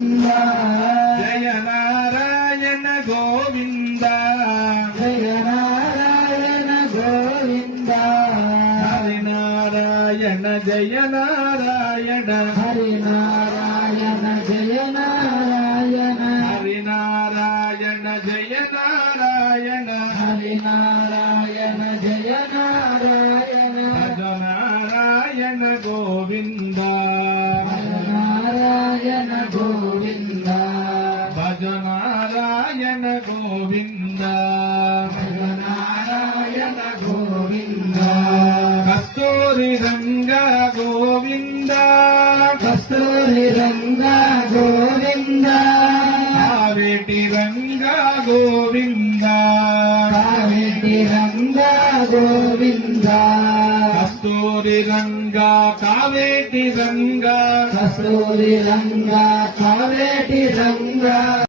Jaya Narayana Govinda Jaya Narayana Govinda Hari Narayana Jaya Narayana Hari Narayana Jaya Narayana Hari Narayana Jaya Narayana Hari Narayana Jaya Narayana Bhaja Narayana Govinda Narayana Govinda Bhaja Narayana Govinda Narayana Govinda Kasturi Ranga Govinda Kasturi Ranga Govinda Kaveti Ranga Govinda Kaveti Ranga Govinda Kasturi Ranga Kaveti Ranga Kasturi Ranga Kaveti Ranga